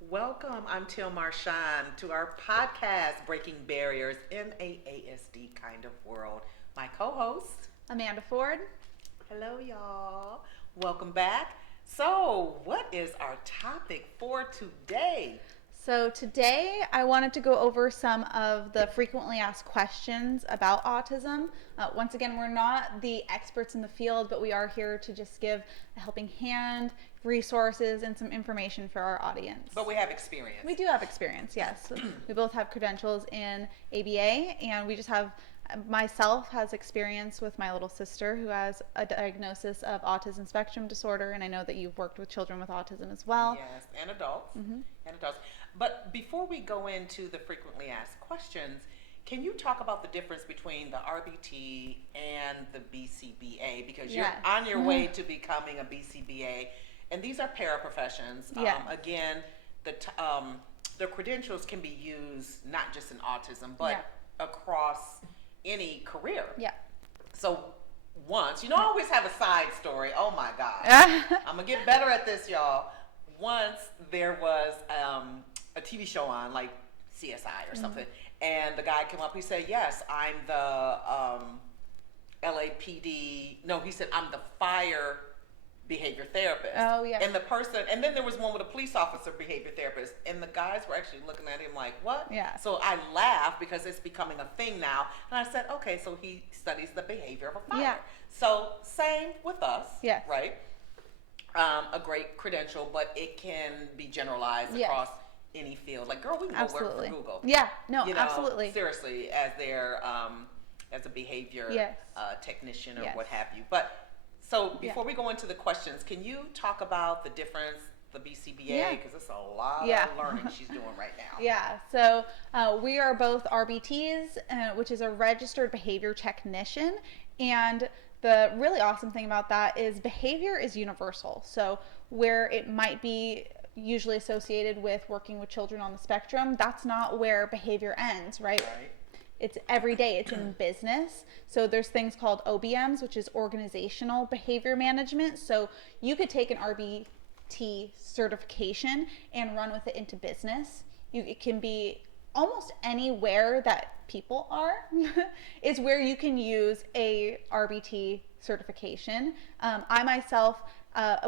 Welcome, I'm Teal Marchande to our podcast, Breaking Barriers in a ASD Kind of World. My co-host, Amanda Ford. hello y'all. Welcome back. So, what is our topic for today? So today I wanted to go over some of the frequently asked questions about autism. Once again, we're not the experts in the field, but we are here to just give a helping hand, resources, and some information for our audience. But we have experience. We do have experience, yes. We both have credentials in ABA, and we just have myself has experience with my little sister who has a diagnosis of autism spectrum disorder, and I know that you've worked with children with autism as well. Yes, and adults. And adults. But before we go into the frequently asked questions, can you talk about the difference between the RBT and the BCBA? Because you're Yes. on your way to becoming a BCBA, and these are paraprofessions. Yes. Again, the credentials can be used not just in autism, but Yeah. across any career. Yeah. So once, I always have a side story. Oh my God. I'm going to get better at this, y'all. Once there was a TV show on, like CSI or something, and the guy came up, he said, yes, I'm the LAPD. No, he said, I'm the fire behavior therapist. Oh, yeah. And the person, and then there was one with a police officer behavior therapist, and the guys were actually looking at him like, what? Yeah. So I laughed because it's becoming a thing now, and I said, okay, so he studies the behavior of a fire. Yeah. So same with us, Yes. right? A great credential, but it can be generalized Yes. across any field. Like, girl, we can go Absolutely. work for Google. Yeah, no, You know, absolutely. Seriously, as their as a behavior Yes. technician or Yes. what have you. But so Yeah. before we go into the questions, can you talk about the difference, the BCBA, Yeah. because it's a lot Yeah. of learning she's doing right now. Yeah, so we are both RBTs, which is a registered behavior technician. And the really awesome thing about that is behavior is universal. So where it might be usually associated with working with children on the spectrum, that's not where behavior ends, right? Right. It's every day. It's in business. So there's things called OBMs, which is organizational behavior management. So you could take an RBT certification and run with it into business. It can be almost anywhere that people are is where you can use a RBT certification. I myself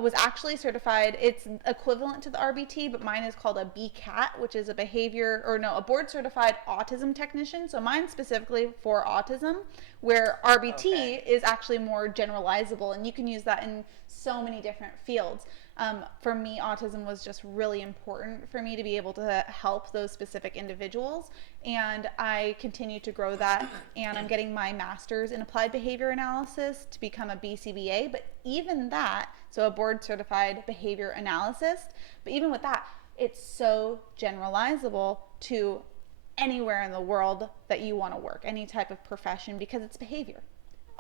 was actually certified. It's equivalent to the RBT, but mine is called a BCAT, which is a board certified autism technician. So mine's specifically for autism, where RBT is actually more generalizable, and you can use that in so many different fields. For me, autism was just really important for me to be able to help those specific individuals, and I continue to grow that, and I'm getting my master's in applied behavior analysis to become a BCBA. But even that, so a board certified behavior analyst, but even with that, it's so generalizable to anywhere in the world that you want to work, any type of profession, because it's behavior.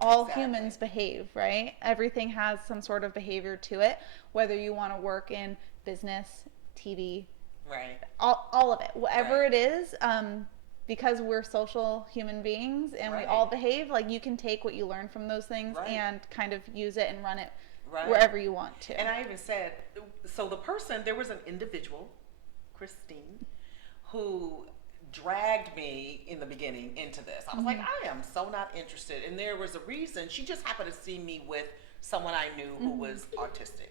All Exactly. humans behave, right? Everything has some sort of behavior to it, whether you want to work in business, TV, Right. all of it, whatever Right. it is, because we're social human beings and we Right. all behave, like you can take what you learn from those things Right. and kind of use it and run it Right. wherever you want to. And I even said, so there was an individual, Christine, who dragged me in the beginning into this. I was like, I am so not interested. And there was a reason. She just happened to see me with someone I knew who was autistic.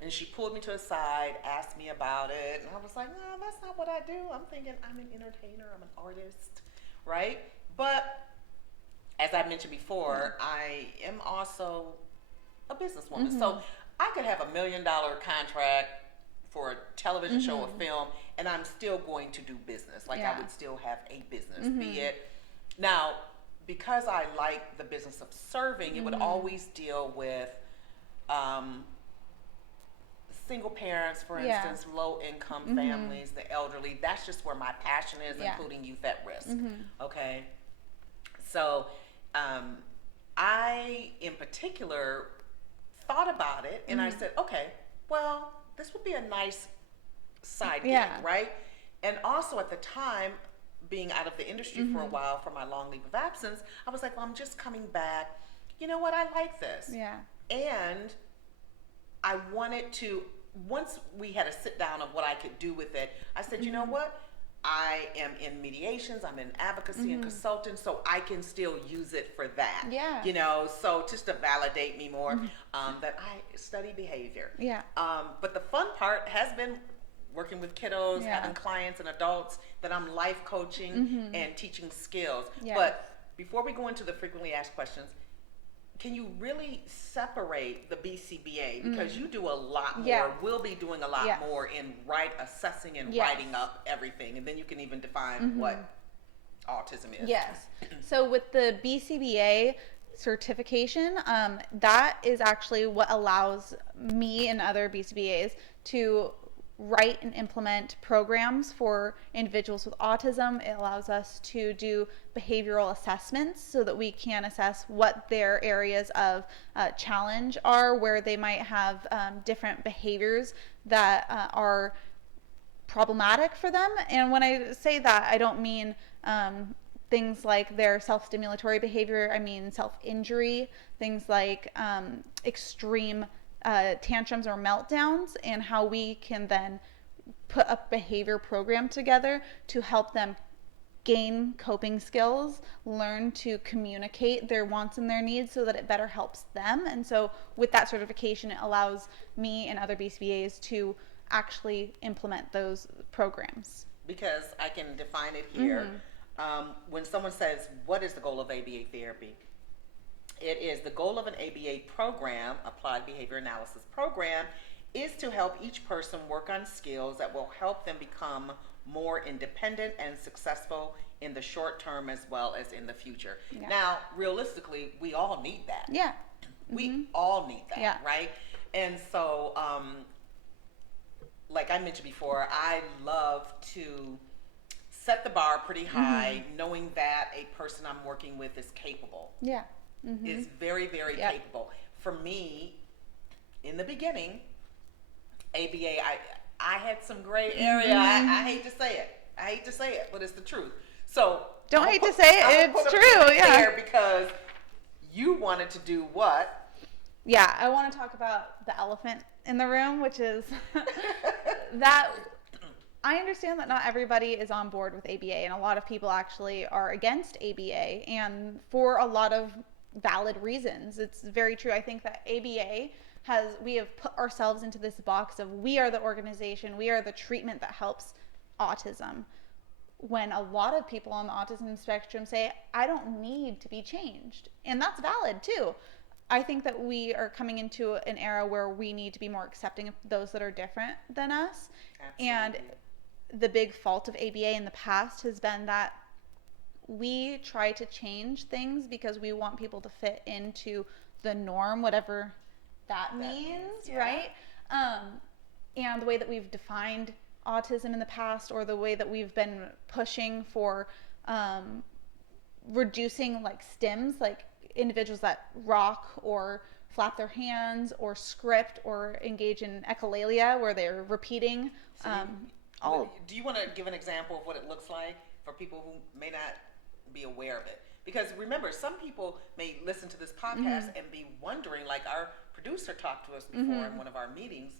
And she pulled me to the side, asked me about it. And I was like, no, that's not what I do. I'm thinking I'm an entertainer, I'm an artist, right? But as I mentioned before, I am also a businesswoman. So I could have $1 million contract for a television show or film, and I'm still going to do business. Like I Yeah. would still have a business, be it. Now, because I like the business of serving, it would always deal with single parents, for Yeah. instance, low income families, the elderly. That's just where my passion is, Yeah. including youth at risk. Okay. So I, in particular, thought about it, and I said, okay, well, this would be a nice side gig, Yeah. right? And also at the time, being out of the industry for a while for my long leave of absence, I was like, well, I'm just coming back. You know what? I like this. Yeah. And I wanted to once we had a sit down of what I could do with it, I said, you know what? I am in mediations, I'm in advocacy and consulting, so I can still use it for that. Yeah. You know, so just to validate me more, that I study behavior. Yeah. But the fun part has been working with kiddos, Yeah. having clients and adults that I'm life coaching and teaching skills. Yeah. But before we go into the frequently asked questions, can you really separate the BCBA? Because you do a lot more, Yeah. will be doing a lot Yes. more in assessing and Yes. writing up everything. And then you can even define what autism is. Yes. So with the BCBA certification, that is actually what allows me and other BCBAs to write and implement programs for individuals with autism. It allows us to do behavioral assessments so that we can assess what their areas of challenge are, where they might have different behaviors that are problematic for them. And when I say that, I don't mean things like their self-stimulatory behavior. I mean self-injury, things like extreme tantrums or meltdowns, and how we can then put a behavior program together to help them gain coping skills, learn to communicate their wants and their needs so that it better helps them. And so with that certification, it allows me and other BCBAs to actually implement those programs. Because I can define it here. When someone says, what is the goal of ABA therapy? It is the goal of an ABA program, Applied Behavior Analysis Program, is to help each person work on skills that will help them become more independent and successful in the short term as well as in the future. Yeah. Now, realistically, we all need that. Yeah. We all need that, Yeah. right? And so, like I mentioned before, I love to set the bar pretty high, knowing that a person I'm working with is capable. Yeah. Is very, very Yep. capable. For me, in the beginning, ABA, I had some gray area. I hate to say it. But it's the truth. So Don't I'll hate to put- say it, I'll it's put a true, pin yeah. there because you wanted to do what? Yeah, I want to talk about the elephant in the room, which is that I understand that not everybody is on board with ABA, and a lot of people actually are against ABA, and for a lot of valid reasons. It's very true. I think that ABA we have put ourselves into this box of we are the organization, we are the treatment that helps autism, when a lot of people on the autism spectrum say, I don't need to be changed. And that's valid too. I think that we are coming into an era where we need to be more accepting of those that are different than us. Absolutely. And the big fault of ABA in the past has been that we try to change things because we want people to fit into the norm, whatever that means, yeah. right? And the way that we've defined autism in the past, or the way that we've been pushing for reducing like stims, like individuals that rock or flap their hands or script or engage in echolalia where they're repeating. Do you want to give an example of what it looks like for people who may not be aware of it? Because remember, some people may listen to this podcast and be wondering, like our producer talked to us before in one of our meetings,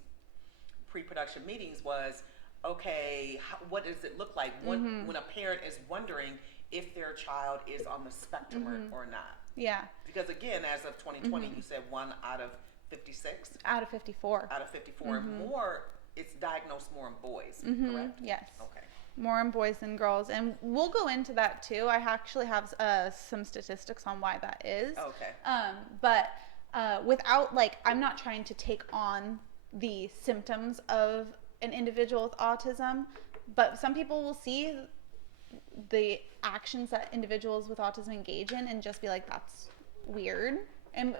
pre-production meetings, was, okay, what does it look like when a parent is wondering if their child is on the spectrum or not? Yeah. Because again, as of 2020, you said 1 out of 56? Out of 54. Out of 54. And more, it's diagnosed more in boys, correct? Yes. Okay. More in boys than girls. And we'll go into that too. I actually have some statistics on why that is. Okay. But without, like, I'm not trying to take on the symptoms of an individual with autism, but some people will see the actions that individuals with autism engage in and just be like, that's weird.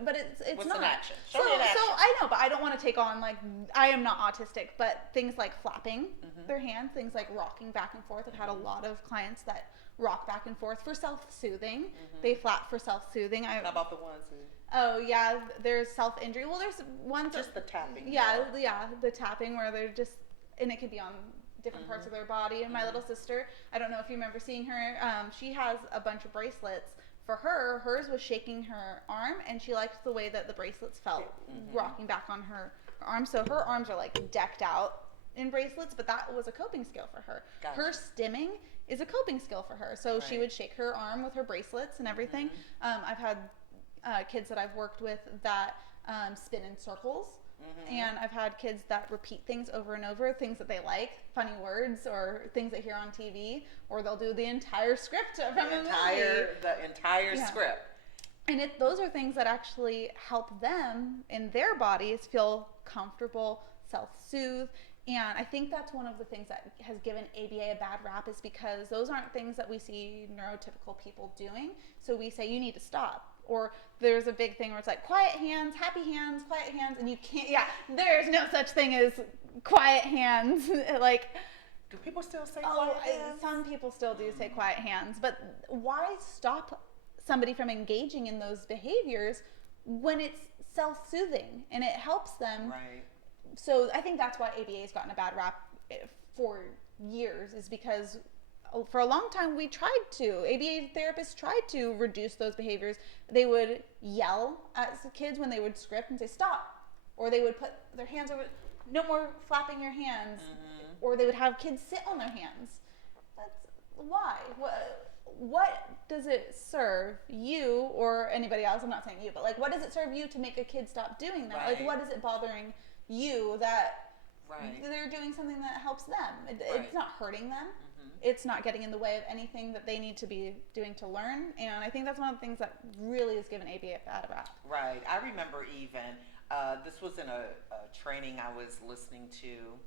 But it's What's not. an action? Show me an action. So I know, but I don't want to take on, like, I am not autistic, but things like flapping their hands, things like rocking back and forth. I've had a lot of clients that rock back and forth for self-soothing. They flap for self-soothing. How about the ones who? Oh yeah, there's self-injury. Well, there's ones Just the tapping. Yeah, the tapping where they're just, and it could be on different parts of their body. And my little sister, I don't know if you remember seeing her, she has a bunch of bracelets. For her, hers was shaking her arm, and she liked the way that the bracelets felt rocking back on her arms. So her arms are like decked out in bracelets, but that was a coping skill for her. Gotcha. Her stimming is a coping skill for her. So she Right. would shake her arm with her bracelets and everything. I've had kids that I've worked with that spin in circles. And I've had kids that repeat things over and over, things that they like, funny words or things they hear on TV, or they'll do the entire script from a movie. The entire script. And those are things that actually help them in their bodies feel comfortable, self-soothe. And I think that's one of the things that has given ABA a bad rap, is because those aren't things that we see neurotypical people doing. So we say, you need to stop. Or there's a big thing where it's like quiet hands, happy hands, quiet hands, and you can't, there's no such thing as quiet hands. Like, do people still say quiet hands? Some people still do say quiet hands, but why stop somebody from engaging in those behaviors when it's self-soothing and it helps them? Right. So I think that's why ABA has gotten a bad rap for years, is because for a long time we tried to. ABA therapists tried to reduce those behaviors. They would yell at kids when they would script and say, stop. Or they would put their hands over, no more flapping your hands. Or they would have kids sit on their hands. That's why. What does it serve you or anybody else? I'm not saying you, but like, what does it serve you to make a kid stop doing that? Right. Like, what is it bothering you that Right. they're doing something that helps them? Right. It's not hurting them. It's not getting in the way of anything that they need to be doing to learn. And I think that's one of the things that really has given ABA a bad rap. Right. I remember even, this was in a training I was listening to,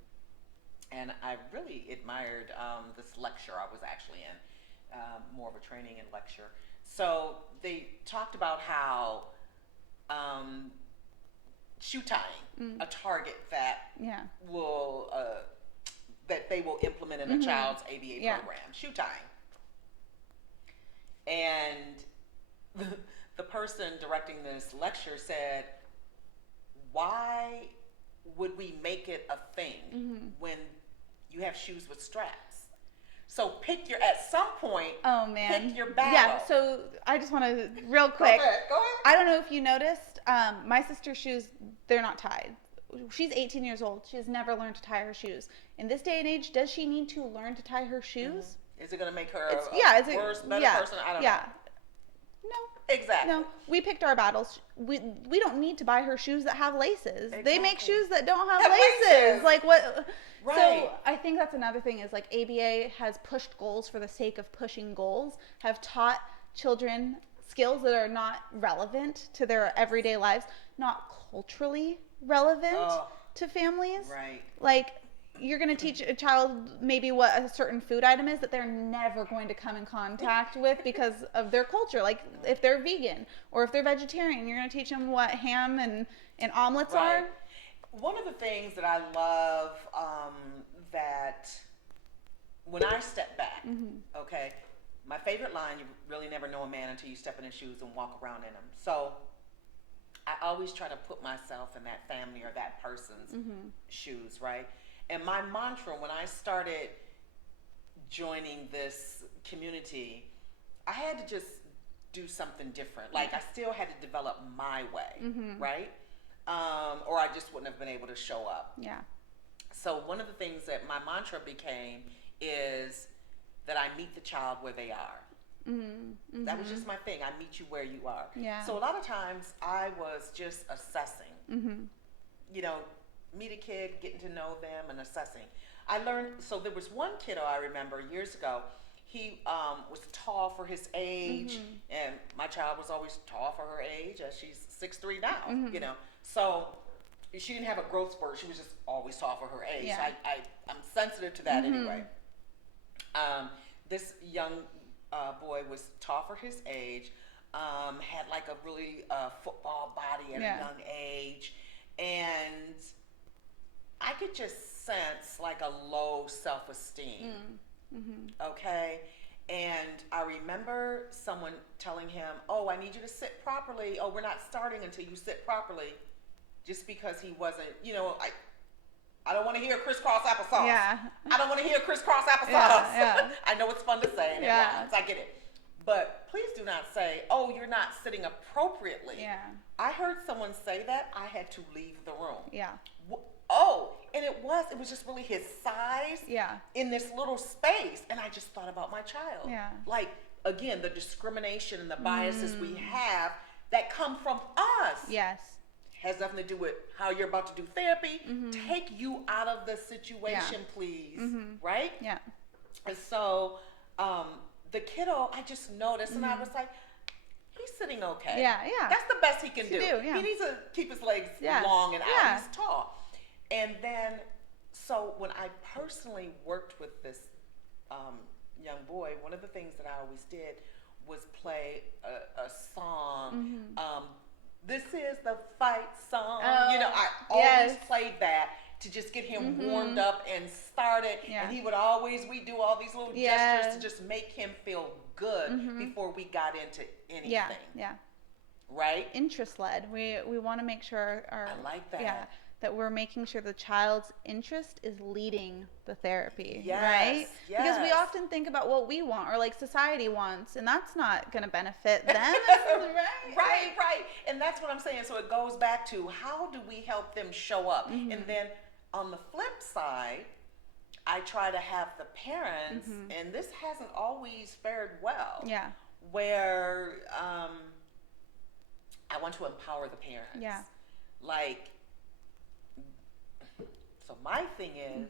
and I really admired this lecture I was actually in, more of a training and lecture. So they talked about how shoe tying, a target that will that they will implement in a child's ABA program, shoe tying. And the person directing this lecture said, why would we make it a thing when you have shoes with straps? So at some point, pick your battle. Yeah, so I just want to, real quick. Go ahead. I don't know if you noticed, my sister's shoes, they're not tied. She's 18 years old. She has never learned to tie her shoes. In this day and age, does she need to learn to tie her shoes? Is it going to make her a worse, better person? I don't know. No. Exactly. No. We picked our battles. We don't need to buy her shoes that have laces. Exactly. They make shoes that don't have laces. Like what? Right. So I think that's another thing, is like ABA has pushed goals for the sake of pushing goals, have taught children skills that are not relevant to their everyday lives, not culturally relevant to families. Right. Like, you're going to teach a child maybe what a certain food item is that they're never going to come in contact with because of their culture. Like, if they're vegan or if they're vegetarian, you're going to teach them what ham and omelets are. One of the things that I love, that when I step back, okay, my favorite line, you really never know a man until you step in his shoes and walk around in them. So I always try to put myself in that family or that person's shoes, right? And my mantra when I started joining this community, I had to just do something different. Like, I still had to develop my way, right? Or I just wouldn't have been able to show up. Yeah. So one of the things that my mantra became is that I meet the child where they are. That was just my thing. I meet you where you are. Yeah. So a lot of times I was just assessing. You know, meet a kid, getting to know them, and assessing. I learned. So there was one kiddo I remember years ago. He was tall for his age, and my child was always tall for her age, as she's 6'3" now. You know, so she didn't have a growth spurt. She was just always tall for her age. Yeah. So I'm sensitive to that anyway. This young boy was tall for his age, had like a really football body at a young age, and I could just sense like a low self-esteem. Okay. And I remember someone telling him, oh, I need you to sit properly. Oh, we're not starting until you sit properly. Just because he wasn't, you know, I don't want to hear crisscross applesauce. Yeah. I don't want to hear crisscross applesauce. Yeah. I know it's fun to say and it rhymes. I get it. But please do not say, oh, you're not sitting appropriately. Yeah. I heard someone say that. I had to leave the room. Yeah. Oh, and it was just really his size Yeah. in this little space. And I just thought about my child. Yeah. Like, again, the discrimination and the biases we have that come from us. Yes. Has nothing to do with how you're about to do therapy. Take you out of the situation, please. Right? Yeah. And so the kiddo, I just noticed, and I was like, he's sitting okay. Yeah, yeah. That's the best he can do. Yeah. He needs to keep his legs Yeah. long and out. Yeah. He's tall. And then, so when I personally worked with this young boy, one of the things that I always did was play a song. This is the fight song. Oh, You know, I always yes. played that to just get him warmed up and started. Yeah. And he would always, we do all these little Yeah. gestures to just make him feel good before we got into anything. Yeah. Yeah. Right? Interest led. We want to make sure our I like that. Yeah, that we're making sure the child's interest is leading the therapy, Yes, right? Because we yes. often think about what we want or like society wants, and that's not going to benefit them. Right. And that's what I'm saying. So it goes back to how do we help them show up? And then on the flip side, I try to have the parents, and this hasn't always fared well. Yeah. Where I want to empower the parents. Yeah. Like, so my thing is,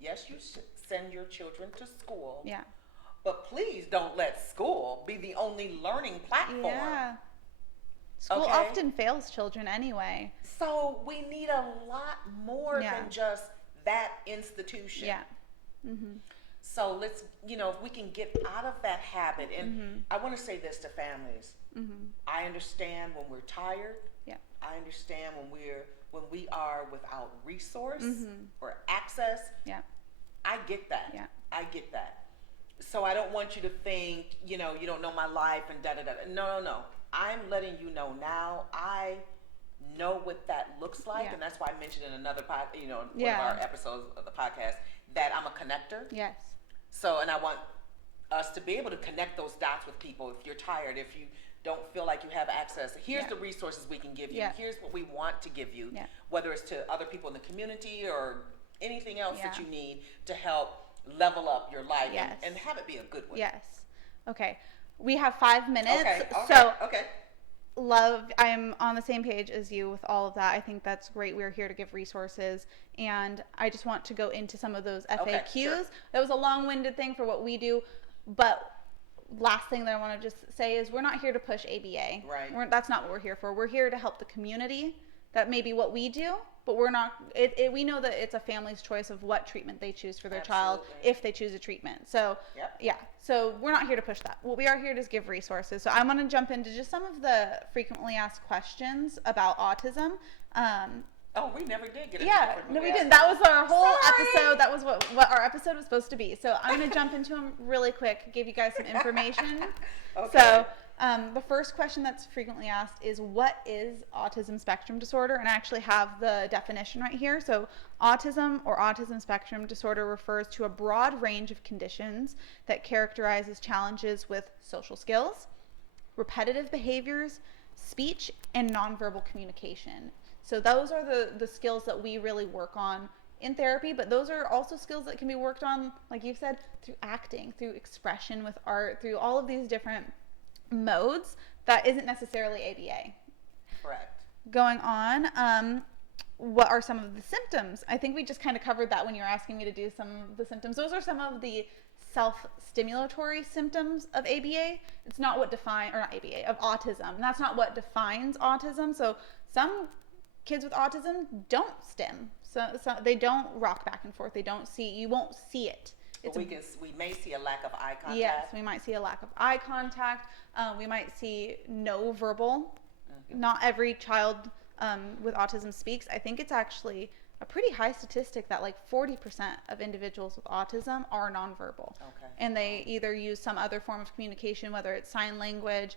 yes, you should send your children to school. Yeah. But please don't let school be the only learning platform. Yeah. School Okay. often fails children anyway. So we need a lot more Yeah. than just that institution. Yeah. So let's, if we can get out of that habit, and I want to say this to families. I understand when we're tired. Yeah. I understand when we are without resource or access. Yeah. I get that. Yeah. I get that. So I don't want you to think, you don't know my life and da-da-da. No. I'm letting you know now. I know what that looks like, Yeah. and that's why I mentioned in another one Yeah. of our episodes of the podcast that I'm a connector. Yes. So, and I want us to be able to connect those dots with people. If you're tired, if you don't feel like you have access, here's Yeah. the resources we can give you. Yeah. Here's what we want to give you, Yeah. whether it's to other people in the community or anything else that Yeah. you need to help level up your life Yes. and have it be a good one. Yes. Okay. We have 5 minutes. Okay. So I'm on the same page as you with all of that. I think that's great. We're here to give resources, and I just want to go into some of those FAQs. Sure. That was a long-winded thing for what we do, but last thing that I want to just say is we're not here to push ABA. Right. That's not what we're here for. We're here to help the community. That may be what we do, but we're not. We know that it's a family's choice of what treatment they choose for their child Absolutely. if they choose a treatment. So Yep. yeah, so we're not here to push that. What we are here to is give resources. So I'm going to jump into just some of the frequently asked questions about autism. Oh, we never did get into Yeah, different no, we aspects. didn't. That was our whole Sorry. episode. That was what our episode was supposed to be. So I'm going to jump into them really quick, give you guys some information. Okay. So the first question that's frequently asked is, what is autism spectrum disorder? And I actually have the definition right here. So autism or autism spectrum disorder refers to a broad range of conditions that characterizes challenges with social skills, repetitive behaviors, speech, and nonverbal communication. So those are the skills that we really work on in therapy, but those are also skills that can be worked on, like you said, through acting, through expression with art, through all of these different modes that isn't necessarily ABA. Correct. Going on, what are some of the symptoms? I think we just kind of covered that when you were asking me to do some of the symptoms. Those are some of the self-stimulatory symptoms of ABA. It's not what not ABA, of autism. And that's not what defines autism. So some kids with autism don't stim. So they don't rock back and forth. You won't see it. We may see a lack of eye contact. Yes, we might see a lack of eye contact. We might see no verbal. Not every child with autism speaks. I think it's actually a pretty high statistic that like 40% of individuals with autism are nonverbal. Okay. And they either use some other form of communication, whether it's sign language,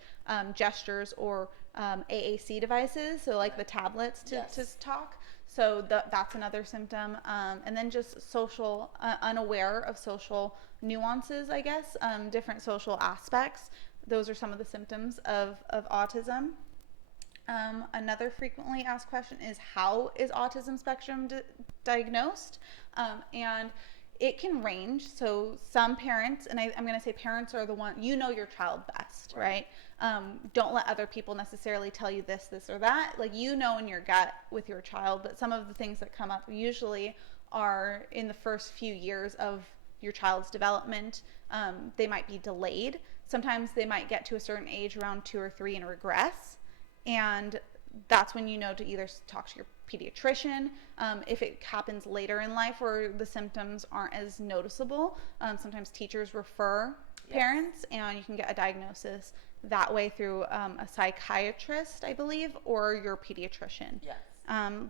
gestures, or AAC devices, so like the tablets to talk. So that's another symptom. And then just social, unaware of social nuances, I guess, different social aspects. those are some of the symptoms of autism. Another frequently asked question is, how is autism spectrum diagnosed? And it can range. So some parents, and I'm going to say parents are the one, you know your child best, right? Don't let other people necessarily tell you this, or that. Like, you know in your gut with your child, but some of the things that come up usually are in the first few years of your child's development. They might be delayed. Sometimes they might get to a certain age, around 2 or 3, and regress. And that's when you know to either talk to your pediatrician. If it happens later in life where the symptoms aren't as noticeable, sometimes teachers refer parents, and you can get a diagnosis that way through a psychiatrist, I believe, or your pediatrician. Yes.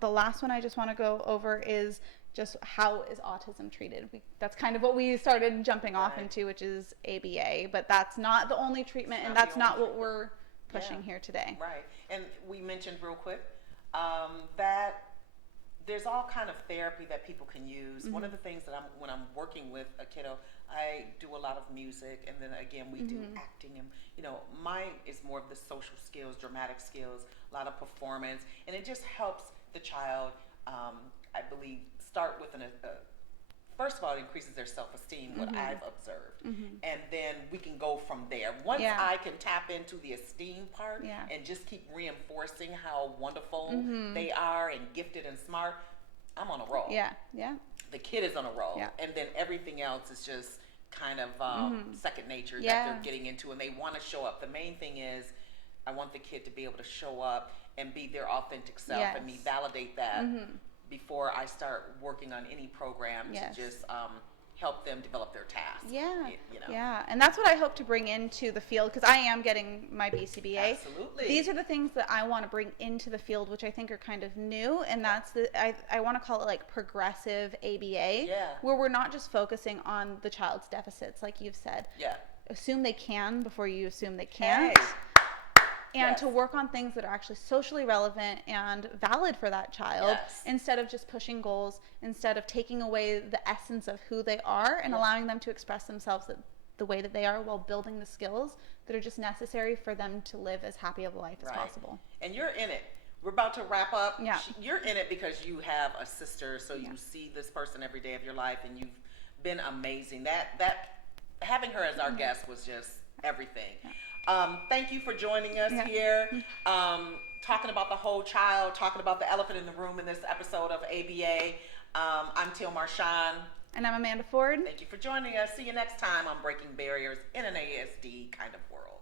The last one I just want to go over is just how is autism treated. That's kind of what we started jumping off into, which is ABA, but that's not the only treatment, and that's not what we're pushing here today. Right. And we mentioned real quick that there's all kind of therapy that people can use. One of the things that when I'm working with a kiddo, I do a lot of music, and then again we do acting, and mine is more of the social skills, dramatic skills, a lot of performance, and it just helps the child, I believe, start with first of all, it increases their self-esteem, what I've observed. And then we can go from there. Once I can tap into the esteem part and just keep reinforcing how wonderful they are and gifted and smart, I'm on a roll. The kid is on a roll. And then everything else is just kind of second nature that they're getting into, and they want to show up. The main thing is I want the kid to be able to show up and be their authentic self, and me validate that before I start working on any program to just help them develop their task. And that's what I hope to bring into the field, because I am getting my BCBA. Absolutely. These are the things that I want to bring into the field, which I think are kind of new, and that's I want to call it like progressive ABA, where we're not just focusing on the child's deficits, like you've said. Assume they can before you assume they can't. And to work on things that are actually socially relevant and valid for that child, instead of just pushing goals, instead of taking away the essence of who they are and allowing them to express themselves the way that they are, while building the skills that are just necessary for them to live as happy of a life as possible. And you're in it. We're about to wrap up. You're in it because you have a sister, so you see this person every day of your life, and you've been amazing. That having her as our guest was just everything. Thank you for joining us here, talking about the whole child, talking about the elephant in the room in this episode of ABA. I'm Teal Marchande. And I'm Amanda Ford. Thank you for joining us. See you next time on Breaking Barriers in an ASD Kind of World.